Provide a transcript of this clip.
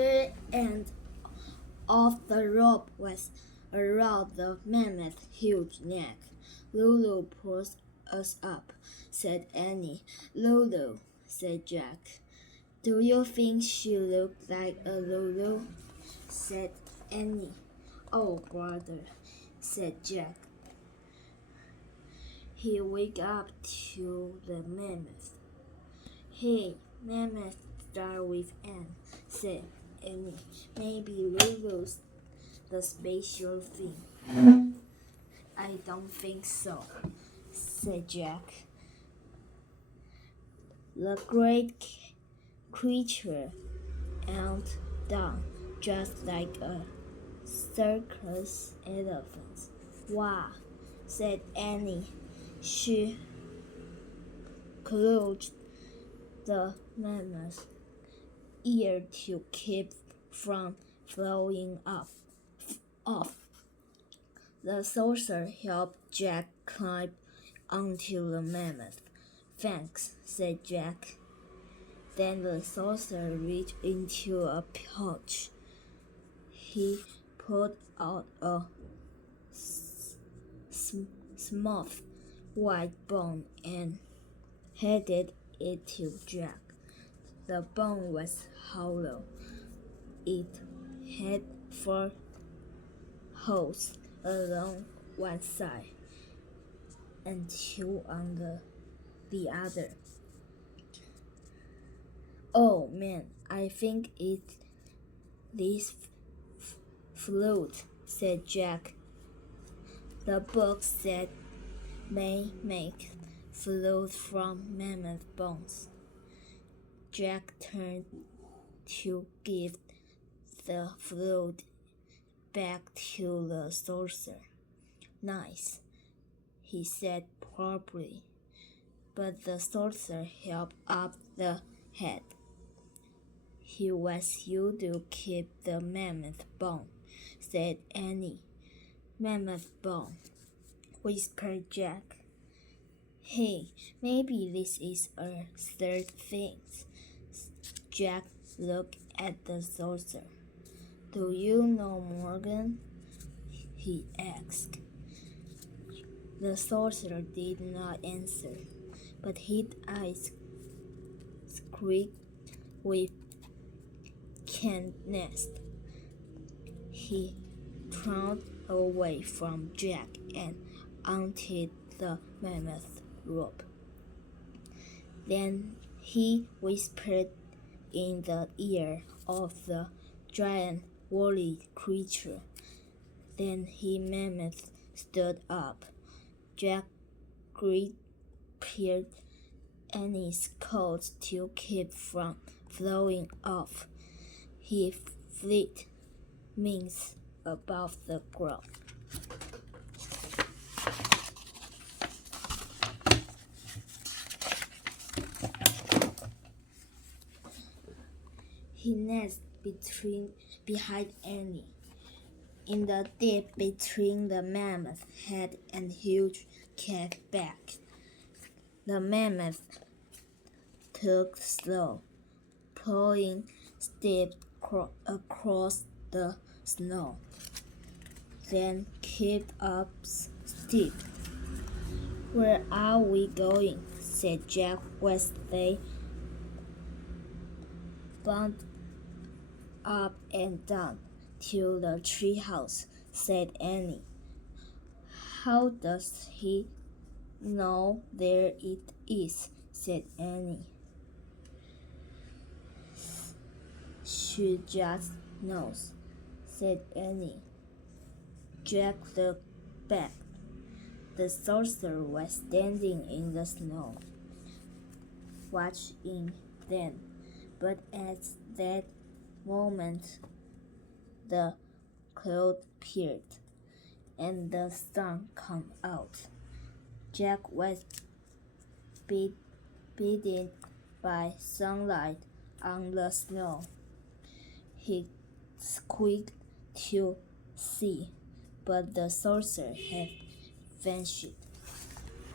other end of the rope was around the mammoth's huge neck. "Lulu pulls us up," said Annie. "Lulu," said Jack. "Do you think she looked like a Lulu?" said Annie. "Oh, brother," said Jack. He went up to the mammoth. "Hey, mammoth start with N," said Annie. "Maybe Lulu's the special thing." "I don't think so," said Jack. The great creature went down just like a circus elephant. "Wow," said Annie. She closed the mammoth's ear to keep from flowing off. The saucer helped Jack climb onto the mammoth. "Thanks," said Jack. Then the saucer reached into a pouch. He pulled out a smooth white bone and handed it to Jack. The bone was hollow. It had 4 holes along one side and 2 on the other. "Oh man, I think it's this flute," said Jack. "The book said may make flute from mammoth bones." Jack turned to give the flute back to the saucer. "Nice," he said proudly, but the saucer held up the head. "He wants you to keep the mammoth bone," said Annie. "Mammoth bone," whispered Jack. "Hey, maybe this is a third thing." Jack looked at the saucer. "Do you know Morgan?" he asked. The saucer did not answer, but his eyes squeaked with kindness. He turned away from Jack and untied the mammoth rope. Then he whispered in the ear of the giant woolly creature. Then the mammoth stood up. Jack gripped Annie's coat to keep from flowing off. He flipped wings above the ground. He nested behind Annie, in the dip between the mammoth head and huge cat back. The mammoth took slow, pulling steps across the snow, then kept up steep. "Where are we going?" said Jack as they bumped up and down. "To the treehouse," said Annie. "How does he know there it is?" said Annie. "She just knows," said Annie. Jack looked back. The saucer was standing in the snow, watching them. But at that moment, the cloud appeared, and the sun came out. Jack was beaten by sunlight on the snow. He squeaked to see, but the saucer had vanished.